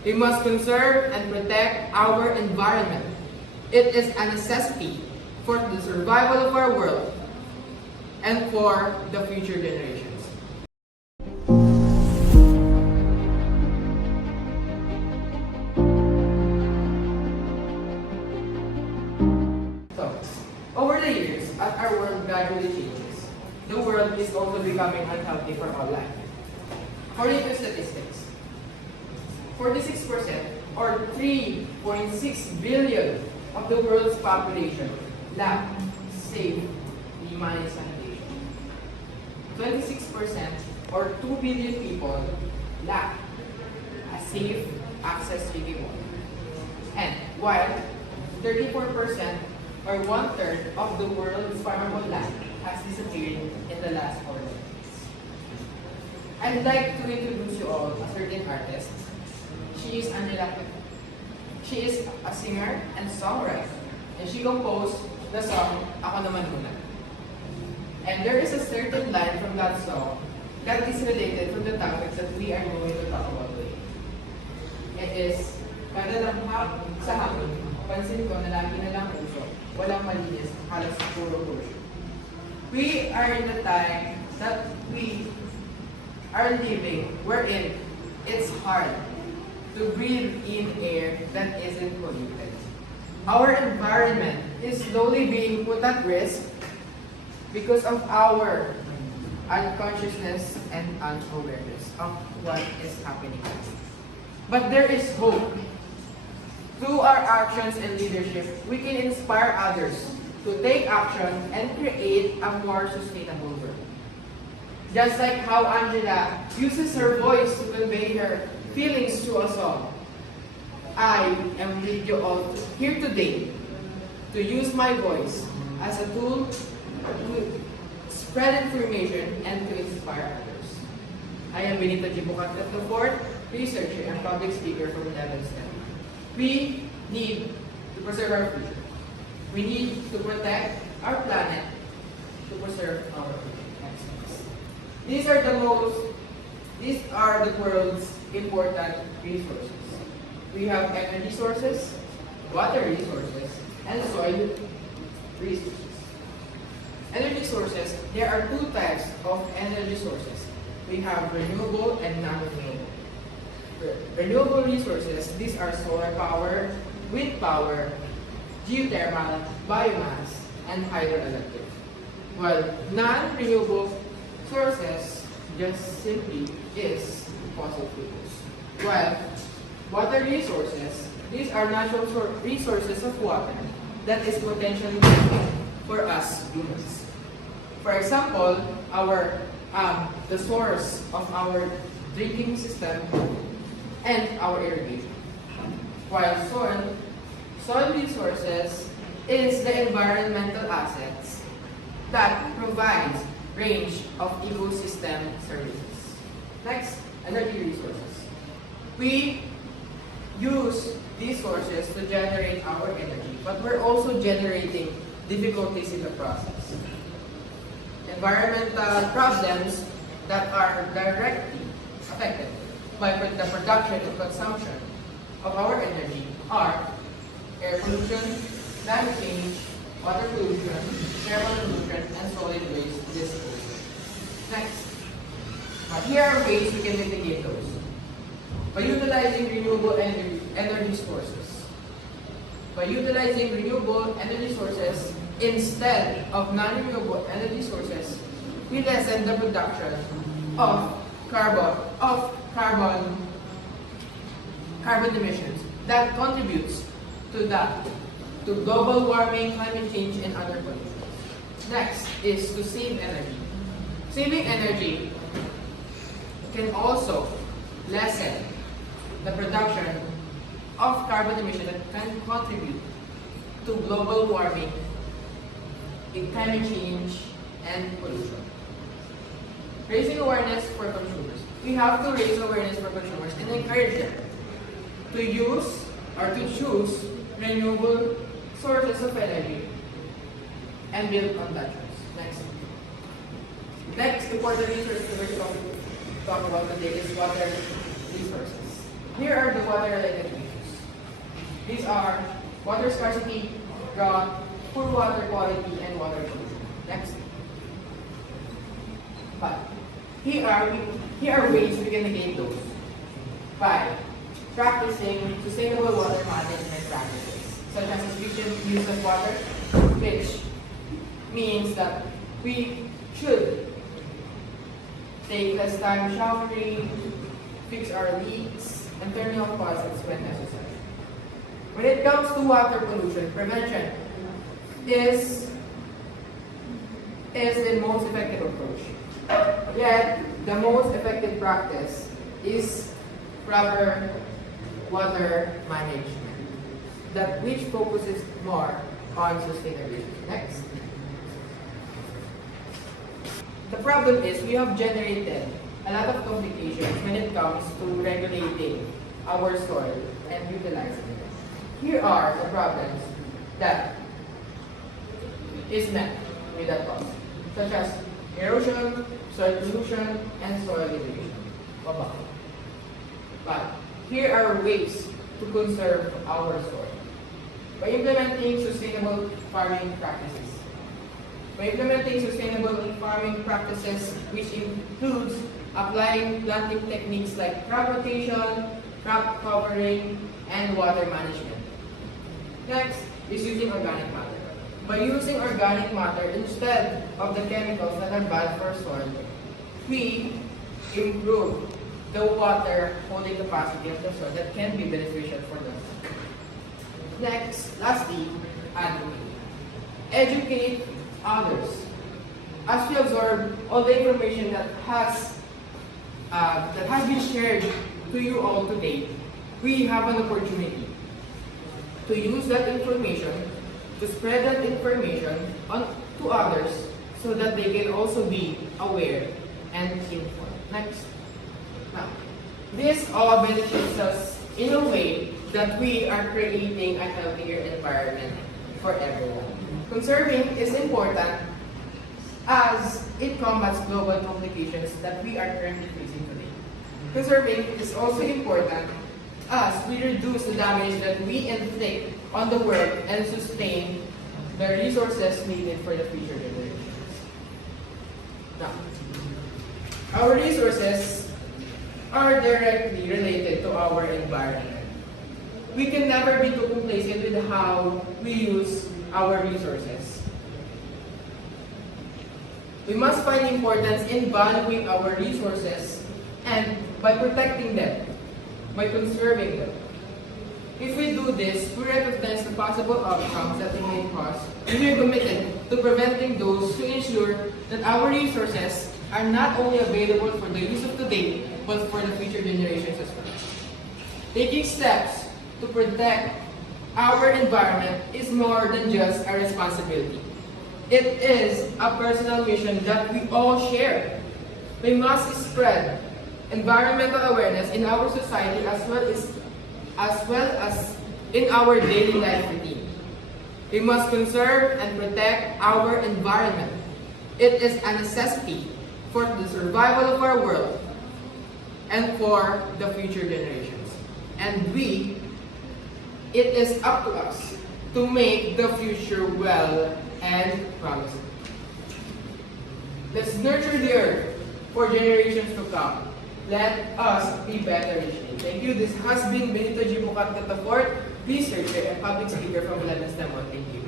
We must conserve and protect our environment. It is a necessity for the survival of our world and for the future generations. So, over the years, as our world gradually changes, the world is also becoming unhealthy for all life. According to statistics, 46% or 3.6 billion of the world's population lack safe human sanitation. 26% or 2 billion people lack a safe access to drinking water. And while 34% or 1/3 of the world's farmable land has disappeared in the last 4 decades. I'd like to introduce you all a certain artist. She is Angela. She is a singer and songwriter, and she composed the song Ako Naman Muna. And there is a certain line from that song that is related to the topics that we are going to talk about today. It is, kada lang sa hapon, pansin ko na lagi na lang uso, walang malinis, halos puro pollution. We are in the time that we are living wherein it's hard to breathe in air that isn't polluted. Our environment is slowly being put at risk because of our unconsciousness and unawareness of what is happening. But there is hope. Through our actions and leadership, we can inspire others to take action and create a more sustainable world. Just like how Angela uses her voice to convey her feelings to a song, I am with you all here today to use my voice as a tool to spread information and to inspire others. I am Benito Bocatcat, the fourth researcher and public speaker from 11th STEM. We need to preserve our future. We need to protect our planet to preserve our future. These are the world's important resources. We have energy sources, water resources, and soil resources. Energy sources, there are two types of energy sources. We have renewable and non-renewable. Renewable resources, these are solar power, wind power, geothermal, biomass, and hydroelectric. While non-renewable sources just simply is fossil fuels. While water resources, these are natural resources of water that is potentially useful for us humans. For example, the source of our drinking system and our irrigation. While soil resources is the environmental assets that provides range of ecosystem services. Next, energy resources. We use these sources to generate our energy, but we're also generating difficulties in the process. Environmental problems that are directly affected by the production and consumption of our energy are air pollution, climate change, water pollution, thermal pollution, and solid waste disposal. Next, but here are ways we can mitigate those. By utilizing renewable energy sources. By utilizing renewable energy sources instead of non-renewable energy sources, we lessen the production of carbon emissions that contributes to global warming, climate change, and other pollution. Next is to save energy. Saving energy can also lessen the production of carbon emission that can contribute to global warming, climate change, and pollution. Raising awareness for consumers. We have to raise awareness for consumers and encourage them to use or to choose renewable sources of energy and build on that choice. Next important resource we're going to talk about today is water resources. Here are the water-related issues. These are water scarcity, drought, poor water quality, and water pollution. Next. But here are ways we can negate those by practicing sustainable water management practices, such as efficient use of water, which means that we should take less time showering, fix our leaks, and turn off faucets when necessary. When it comes to water pollution, prevention is the most effective approach. Yet, the most effective practice is proper water management, that which focuses more on sustainability. Next. The problem is we have generated a lot of complications when it comes to regulating our soil and utilizing it. Here are the problems that is met with that cause, such as erosion, soil pollution, and soil degradation. But here are ways to conserve our soil by implementing sustainable farming practices. By implementing sustainable farming practices, which includes applying planting techniques like crop rotation, crop covering, and water management. Next is using organic matter. By using organic matter instead of the chemicals that are bad for soil, we improve the water holding capacity of the soil that can be beneficial for the soil. Next, lastly, advocate. Educate others. As we absorb all the information that has been shared to you all today, we have an opportunity to use that information, to spread that information to others so that they can also be aware and informed. Next. Now, this all benefits us in a way that we are creating a healthier environment for everyone. Conserving is important as it combats global complications that we are currently facing today. Conserving is also important as we reduce the damage that we inflict on the world and sustain the resources needed for the future generations. Now, our resources are directly related to our environment. We can never be too complacent with how we use our resources. We must find importance in valuing our resources and by protecting them, by conserving them. If we do this, we recognize the possible outcomes that they may cause, and we are committed to preventing those to ensure that our resources are not only available for the use of today, but for the future generations as well. Taking steps to protect our environment is more than just a responsibility. It is a personal mission that we all share. We must spread environmental awareness in our society as well as in our daily life routine. We must conserve and protect our environment. It is a necessity for the survival of our world and for the future generations. And it is up to us to make the future well and promising. Let's nurture the earth for generations to come. Let us be better each day. Thank you. This has been Benito Bocatcat IV, researcher and public speaker from Thank you.